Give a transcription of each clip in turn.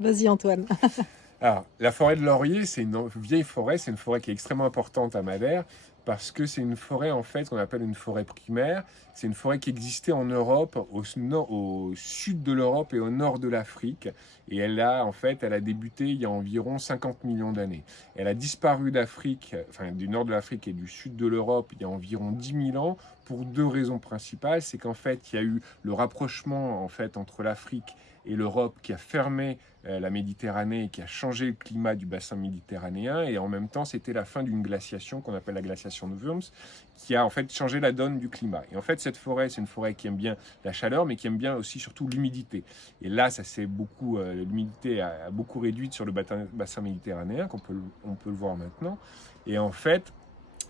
Vas-y Antoine. Alors, la forêt de Laurier, c'est une vieille forêt, c'est une forêt qui est extrêmement importante à Madère, parce que c'est une forêt, en fait, qu'on appelle une forêt primaire. C'est une forêt qui existait en Europe, au sud de l'Europe et au nord de l'Afrique. Et elle a débuté il y a environ 50 millions d'années. Elle a disparu d'Afrique, enfin, du nord de l'Afrique et du sud de l'Europe il y a environ 10 000 ans, pour deux raisons principales. C'est qu'en fait, il y a eu le rapprochement, en fait, entre l'Afrique et l'Europe qui a fermé la Méditerranée et qui a changé le climat du bassin méditerranéen. Et en même temps, c'était la fin d'une glaciation qu'on appelle la glaciation de Worms, qui a en fait changé la donne du climat. Et en fait, cette forêt, c'est une forêt qui aime bien la chaleur, mais qui aime bien aussi surtout l'humidité. Et là, ça s'est beaucoup, l'humidité a beaucoup réduite sur le bassin méditerranéen, on peut le voir maintenant. Et en fait,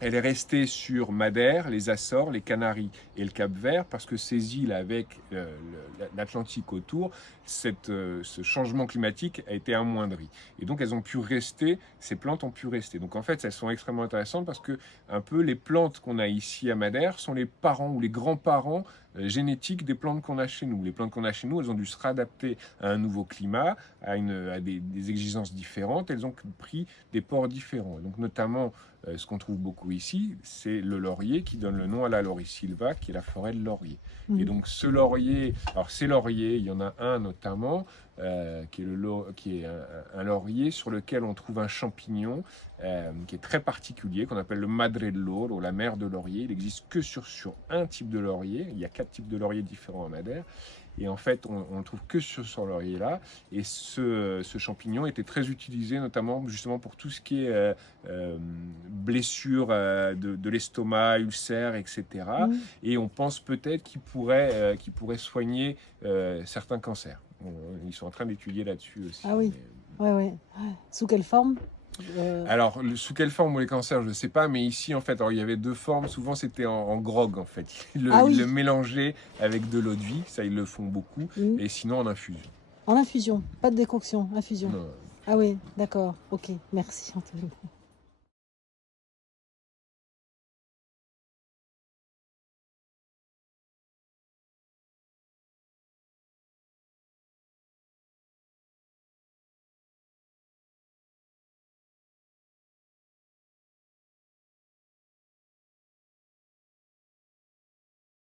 elle est restée sur Madère, les Açores, les Canaries et le Cap-Vert parce que ces îles avec l'Atlantique autour, ce changement climatique a été amoindri. Et donc elles ont pu rester, ces plantes ont pu rester. Donc en fait, elles sont extrêmement intéressantes parce que un peu les plantes qu'on a ici à Madère sont les parents ou les grands-parents génétiques des plantes qu'on a chez nous. Les plantes qu'on a chez nous, elles ont dû se réadapter à un nouveau climat, à des exigences différentes. Elles ont pris des ports différents. Donc notamment, ce qu'on trouve beaucoup ici, c'est le laurier qui donne le nom à la laurisilva, qui est la forêt de laurier. Et donc ce laurier, alors ces lauriers, il y en a un notamment, qui est un laurier sur lequel on trouve un champignon qui est très particulier, qu'on appelle le madre de l'oro, la mère de laurier. Il n'existe que sur un type de laurier. Il y a 4 types de lauriers différents à Madère. Et en fait, on ne trouve que sur ce laurier-là. Et ce champignon était très utilisé, notamment justement pour tout ce qui est blessures de l'estomac, ulcères, etc. Mm. Et on pense peut-être qu'il pourrait soigner certains cancers. Ils sont en train d'étudier là-dessus aussi. Ah oui, ouais, ouais. Sous quelle forme? Euh, Alors, sous quelle forme les cancers, je ne sais pas, mais ici, en fait, alors, il y avait deux formes. Souvent, c'était en grog, en fait. Ah Ils le oui, mélangeaient avec de l'eau de vie, ça, ils le font beaucoup, mm. et sinon en infusion. En infusion, pas de déconction, infusion. Non. Ah oui, d'accord, ok, merci Antoine.